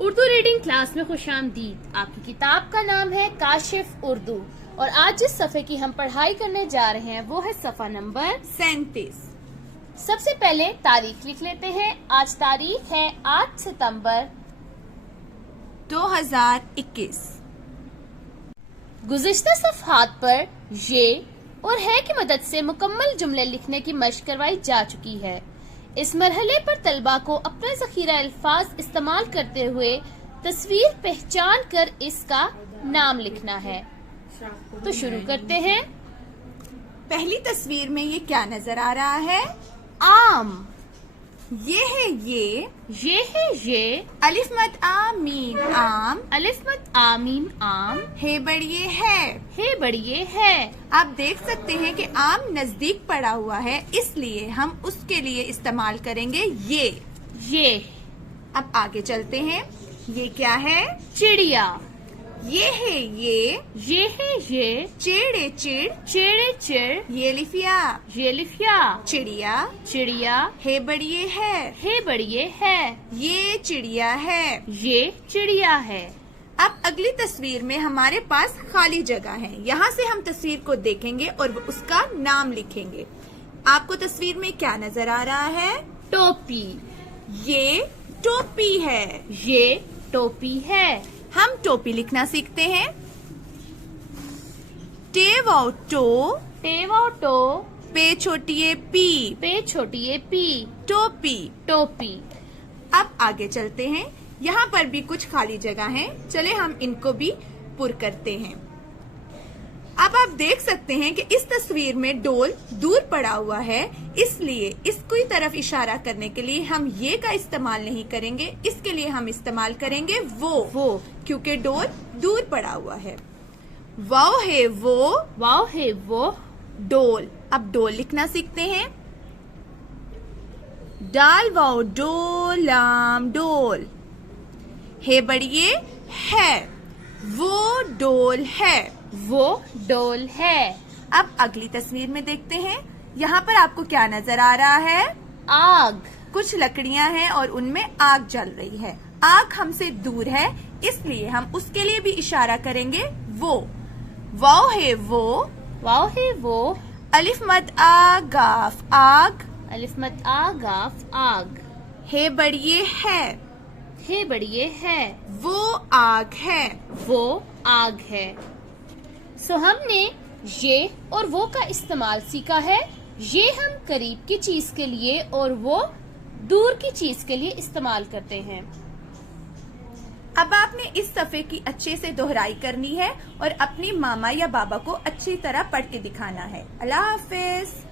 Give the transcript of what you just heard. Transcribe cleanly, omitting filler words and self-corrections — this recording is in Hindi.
उर्दू रीडिंग क्लास में खुशामदीद। आपकी किताब का नाम है काशिफ उर्दू और आज जिस सफ़े की हम पढ़ाई करने जा रहे हैं वो है सफ़ा नंबर 37। सबसे पहले तारीख लिख लेते हैं। आज तारीख है 8 सितंबर 2021। गुज़िश्ता सफ़हात पर ये और है की मदद से मुकम्मल जुमले लिखने की मशक करवाई जा चुकी है। इस मरहले पर तलबा को अपना ज़ख़ीरा अल्फाज इस्तेमाल करते हुए तस्वीर पहचान कर इसका नाम लिखना है। तो शुरू करते हैं। पहली तस्वीर में ये क्या नजर आ रहा है? आम। ये है ये ये अलिफ मत आमीन आम। अलिफ मत आमीन आम। हे बड़िए है। बड़िए है। आप देख सकते हैं कि आम नजदीक पड़ा हुआ है, इसलिए हम उसके लिए इस्तेमाल करेंगे ये। अब आगे चलते हैं। ये क्या है? चिड़िया। ये है ये चिड़े चिड़। चिड़। ये लिफिया चिड़िया। हे बड़िए है। ये चिड़िया है। अब अगली तस्वीर में हमारे पास खाली जगह है। यहाँ से हम तस्वीर को देखेंगे और उसका नाम लिखेंगे। आपको तस्वीर में क्या नजर आ रहा है? टोपी। ये टोपी है। ये टोपी है। हम टोपी लिखना सीखते हैं। टो पे छोटी पी। टोपी। अब आगे चलते हैं। यहाँ पर भी कुछ खाली जगह है, चले हम इनको भी पुर करते हैं। अब आप देख सकते हैं कि इस तस्वीर में डोल दूर पड़ा हुआ है, इसलिए इसकी तरफ इशारा करने के लिए हम ये का इस्तेमाल नहीं करेंगे। इसके लिए हम इस्तेमाल करेंगे वो, क्योंकि डोल दूर पड़ा हुआ है। वाव है वो डोल। अब डोल लिखना सीखते हैं। डाल वाव डोलाम डोल। हे बड़िए है। वो डोल है। अब अगली तस्वीर में देखते हैं। यहाँ पर आपको क्या नजर आ रहा है? आग। कुछ लकड़ियां हैं और उनमें आग जल रही है। आग हमसे दूर है, इसलिए हम उसके लिए भी इशारा करेंगे वो। वाव है वो अलिफ मद आगाफ आग। अलिफ मत आगाफ आग। हे बड़िए है। वो आग है। सो हमने ये और वो का इस्तेमाल सीखा है। ये हम करीब की चीज के लिए और वो दूर की चीज के लिए इस्तेमाल करते हैं। अब आपने इस सफ़े की अच्छे से दोहराई करनी है और अपनी मामा या बाबा को अच्छी तरह पढ़ के दिखाना है। अल्लाह हाफिज।